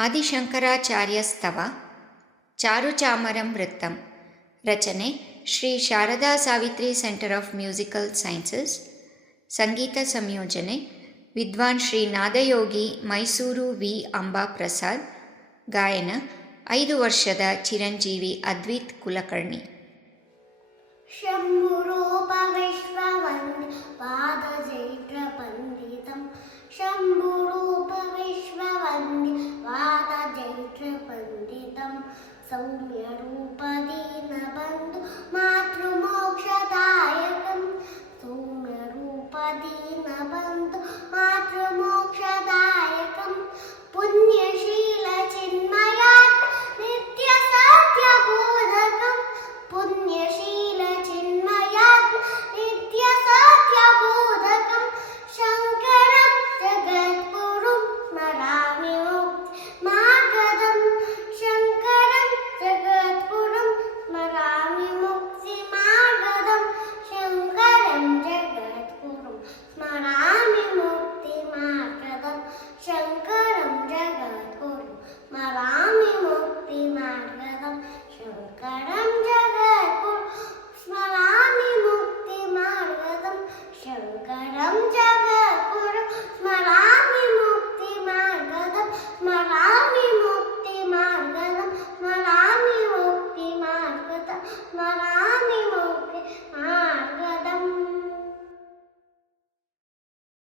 ಆದಿಶಂಕರಾಚಾರ್ಯಸ್ತವ ಚಾರುಚಾಮರಂ ವೃತ್ತಂ. ರಚನೆ Shri Sharada Savitri centre of musical sciences. ಸಂಗೀತ ಸಂಯೋಜನೆ ವಿದ್ವಾನ್ ಶ್ರೀ ನಾದಯೋಗಿ ಮೈಸೂರು ವಿ ಅಂಬಾ ಪ್ರಸಾದ್. ಗಾಯನ 5 ವರ್ಷದ ಚಿರಂಜೀವಿ ಅದ್ವಿತ್ ಕುಲಕರ್ಣಿ. ಶಂಭುರೂಪ ವಿಶ್ವವಂದ್ಯ ಪಾದಜೈತ್ರ ಪಂಡಿತಂ ಶಂಭು